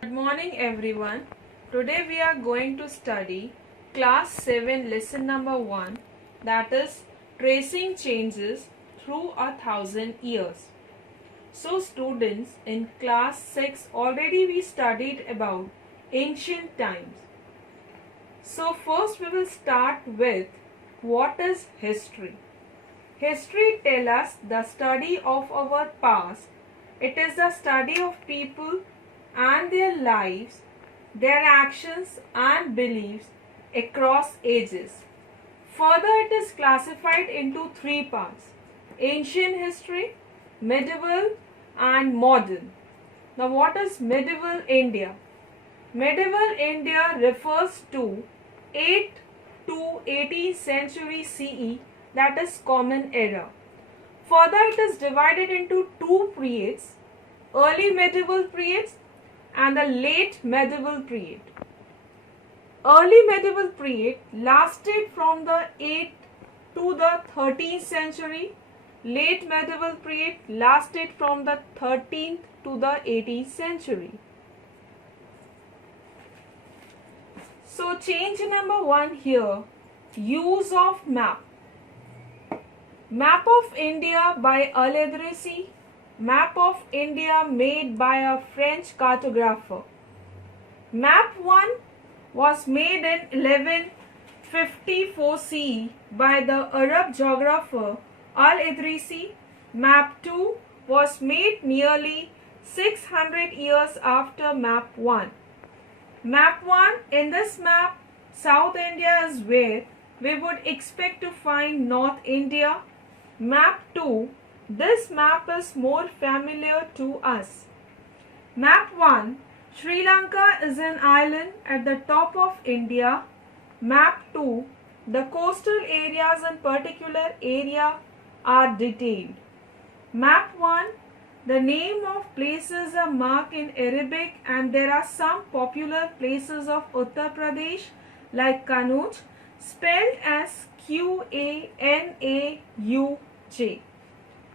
Good morning everyone. Today we are going to study class 7 lesson number 1, that is tracing changes through 1,000 years. So students, in class 6 already we studied about ancient times. So first we will start with what is history. History tells us the study of our past. It is the study of people and their lives, their actions and beliefs across ages. Further, it is classified into three parts: ancient history, medieval and modern. Now, what is medieval India? Medieval India refers to 8th to 18th century CE, that is Common Era. Further, it is divided into two periods: early medieval periods and the late medieval period. Early medieval period lasted from the 8th to the 13th century. Late medieval period lasted from the 13th to the 18th century. So change number 1 here, use of map. Map of India by Al-Idrisi. Map of India made by a French cartographer. Map 1 was made in 1154 CE by the Arab geographer Al-Idrisi. Map 2 was made nearly 600 years after Map 1. Map 1, in this map, South India is where we would expect to find North India. Map 2, this map is more familiar to us. Map 1, Sri Lanka is an island at the top of India. Map 2, the coastal areas in particular area are detailed. Map 1, the name of places are marked in Arabic and there are some popular places of Uttar Pradesh like Kanuj spelled as Qanauj.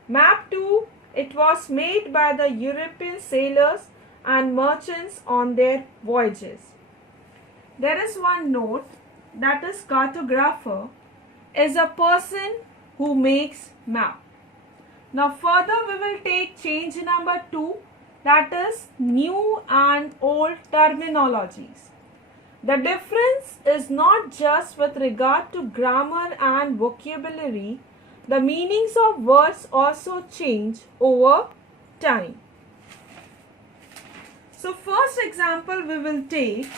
Map 2, it was made by the European sailors and merchants on their voyages. There is one note, that is cartographer is a person who makes map. Now further we will take change number 2, that is new and old terminologies. The difference is not just with regard to grammar and vocabulary, the meanings of words also change over time. So first example we will take,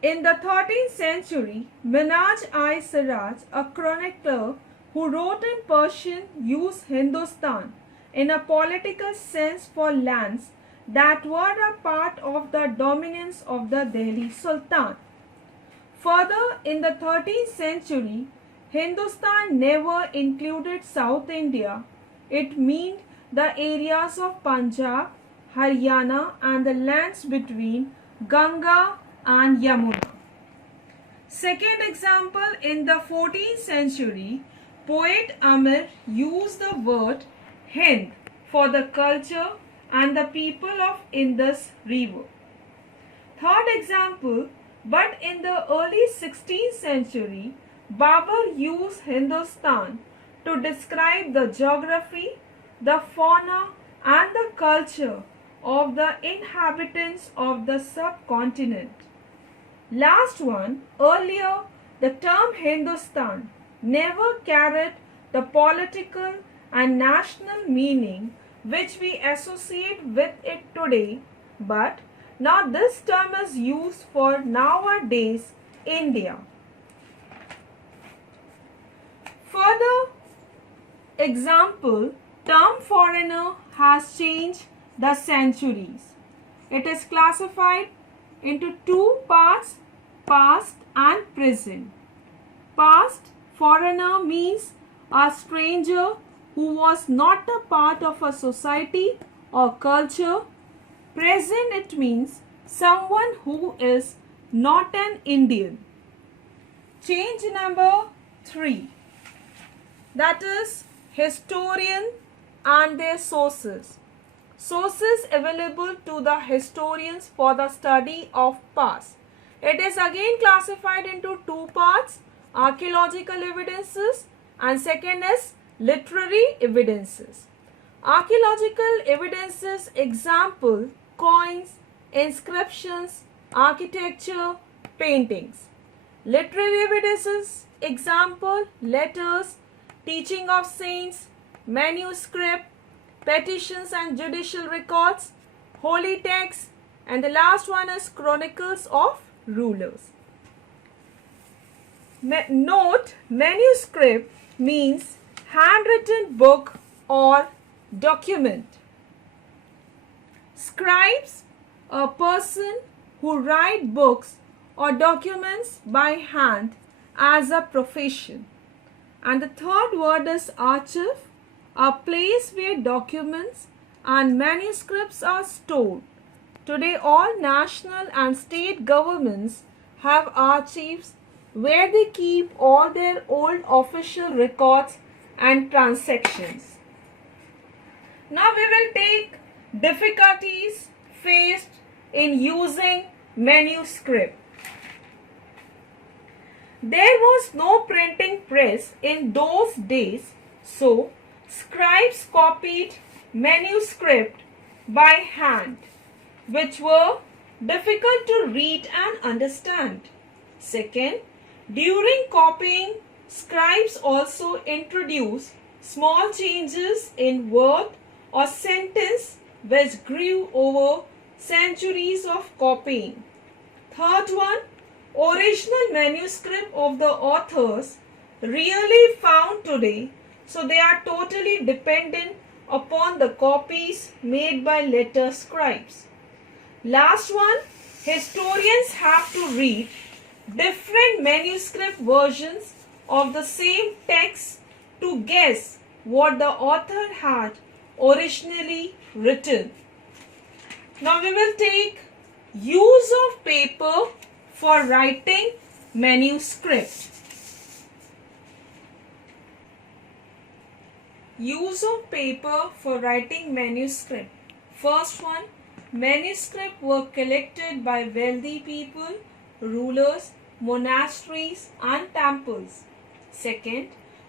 in the 13th century, Minhaj-i-Siraj, a chronicler who wrote in Persian, used Hindustan in a political sense for lands that were a part of the dominance of the Delhi Sultan. Further, in the 13th century, Hindustan never included South India. It meant the areas of Punjab, Haryana and the lands between Ganga and Yamuna. Second example, in the 14th century, poet Amir used the word Hind for the culture and the people of Indus River. Third example, but in the early 16th century, Babur used Hindustan to describe the geography, the fauna and the culture of the inhabitants of the subcontinent. Last one, earlier the term Hindustan never carried the political and national meaning which we associate with it today, but now this term is used for nowadays India. Further example, term foreigner has changed the centuries. It is classified into two parts, past and present. Past, foreigner means a stranger who was not a part of a society or culture. Present, it means someone who is not an Indian. Change number 3, that is historian and their sources. Sources available to the historians for the study of past. It is again classified into two parts, archaeological evidences and second is literary evidences. Archaeological evidences example coins, inscriptions, architecture, paintings. Literary evidences example letters, teaching of saints, manuscript, petitions and judicial records, holy texts, and the last one is chronicles of rulers. Note, manuscript means handwritten book or document. Scribes, a person who write books or documents by hand as a profession. And the third word is archive, a place where documents and manuscripts are stored. Today all national and state governments have archives where they keep all their old official records and transactions. Now we will take difficulties faced in using manuscript. There was no printing press in those days, so scribes copied manuscript by hand, which were difficult to read and understand. Second, during copying, scribes also introduced small changes in word or sentence which grew over centuries of copying. Third one, original manuscript of the authors rarely found today, so they are totally dependent upon the copies made by later scribes. Last one, historians have to read different manuscript versions of the same text to guess what the author had originally written. Now we will take use of paper for writing manuscript. Use of paper for writing manuscript. First one, manuscripts were collected by wealthy people, rulers, monasteries and temples. Second,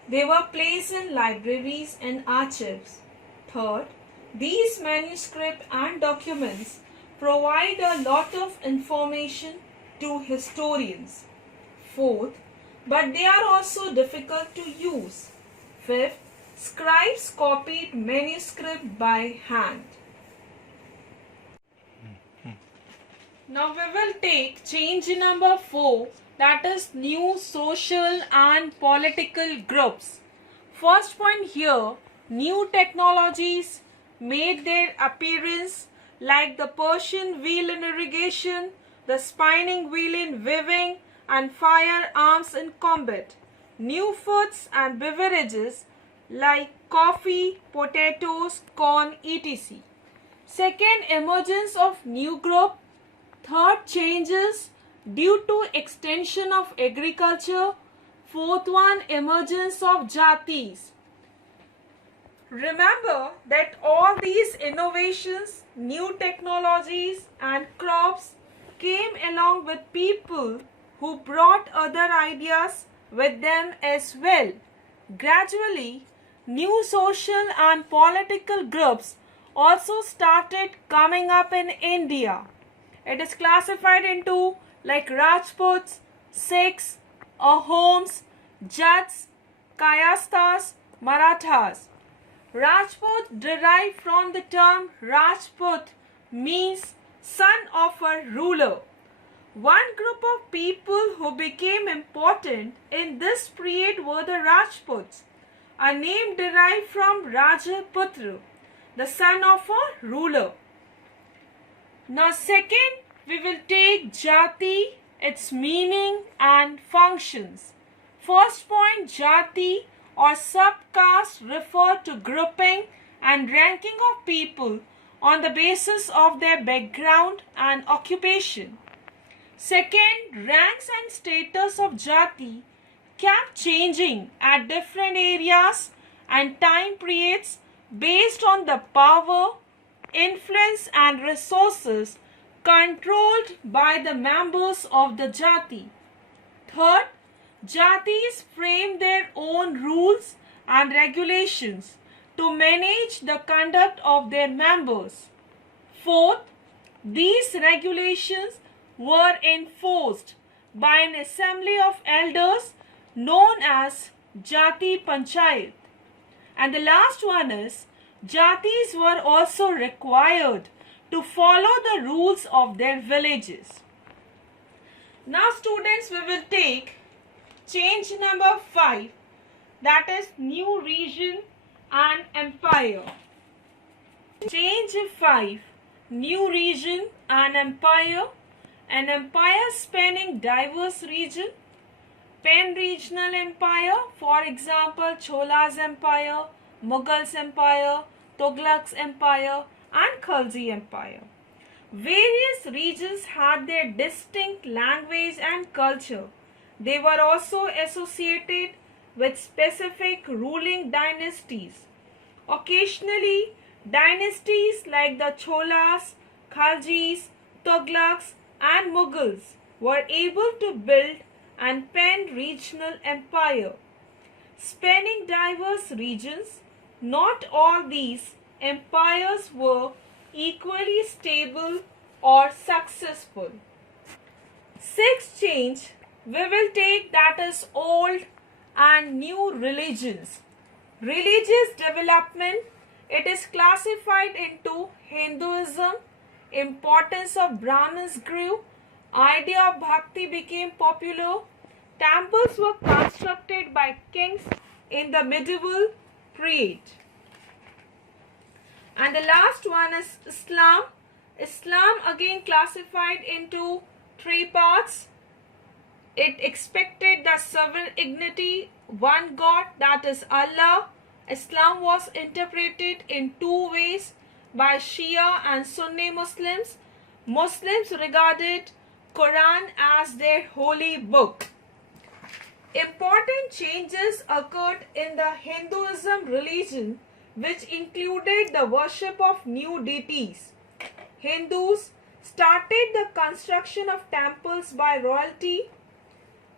they were placed in libraries and archives. Third, these manuscripts and documents provide a lot of information to historians. Fourth, but they are also difficult to use. Fifth, scribes copied manuscript by hand. Now we will take change number 4, that is new social and political groups. First point here, new technologies made their appearance like the Persian wheel in irrigation, the spinning wheel in weaving and firearms in combat. New foods and beverages like coffee, potatoes, corn, etc. Second, emergence of new group. Third, changes due to extension of agriculture. Fourth one, emergence of jatis. Remember that all these innovations, new technologies and crops came along with people who brought other ideas with them as well. Gradually, new social and political groups also started coming up in India. It is classified into like Rajputs, Sikhs, Ahoms, Jats, Kayasthas, Marathas. Rajput derived from the term Rajput, means son of a ruler. One group of people who became important in this period were the Rajputs, a name derived from Rajaputra, the son of a ruler. Now second, we will take jati, its meaning and functions. First point, jati or subcaste refer to grouping and ranking of people on the basis of their background and occupation. Second, ranks and status of jati kept changing at different areas and time periods based on the power, influence and resources controlled by the members of the jati. Third, jatis frame their own rules and regulations to manage the conduct of their members. Fourth, these regulations were enforced by an assembly of elders known as Jati Panchayat. And the last one is, jatis were also required to follow the rules of their villages. Now students, we will take change number 5, that is new region and empire. Change 5, new region and empire. An empire spanning diverse region. Pan-regional empire, for example, Chola's empire, Mughals empire, Tughlaq's empire and Khalji empire. Various regions had their distinct language and culture. They were also associated with specific ruling dynasties. Occasionally, dynasties like the Cholas, Khaljis, Tughlaqs and Mughals were able to build an pan-regional empire. Spanning diverse regions, not all these empires were equally stable or successful. Sixth change we will take, that is old and new religions. Religious development, it is classified into Hinduism. Importance of Brahmins grew. Idea of bhakti became popular. Temples were constructed by kings in the medieval period. And the last one is Islam. Islam again classified into 3 parts. It expected the sovereignty, one God, that is Allah. Islam was interpreted in 2 ways by Shia and Sunni Muslims. Muslims regarded Quran as their holy book. Important changes occurred in the Hinduism religion, which included the worship of new deities. Hindus started the construction of temples by royalty.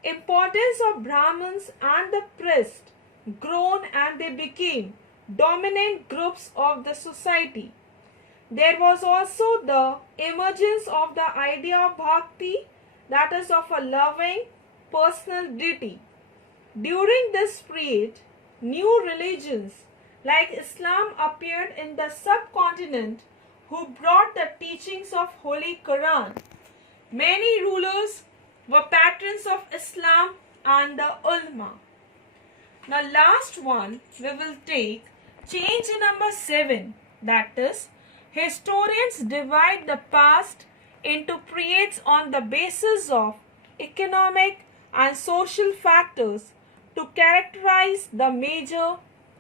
Importance of Brahmins and the priests grown and they became dominant groups of the society. There was also the emergence of the idea of bhakti, that is of a loving personal deity. During this period, new religions like Islam appeared in the subcontinent who brought the teachings of Holy Quran. Many rulers were patrons of Islam and the ulama. Now last one we will take change number 7, that is historians divide the past into periods on the basis of economic and social factors to characterize the major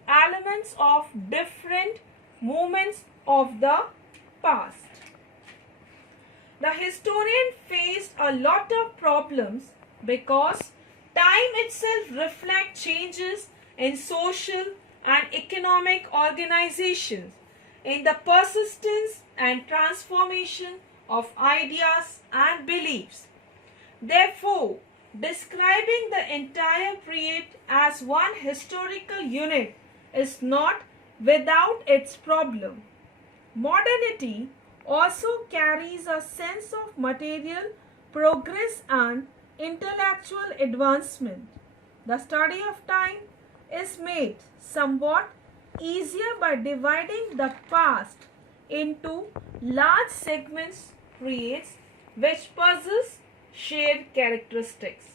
elements of different moments of the past. The historian faced a lot of problems because time itself reflects changes in social and economic organizations, in the persistence and transformation of ideas and beliefs. Therefore, describing the entire period as one historical unit is not without its problem. Modernity also carries a sense of material progress and intellectual advancement. The study of time is made somewhat easier by dividing the past into large segments, periods which possess shared characteristics.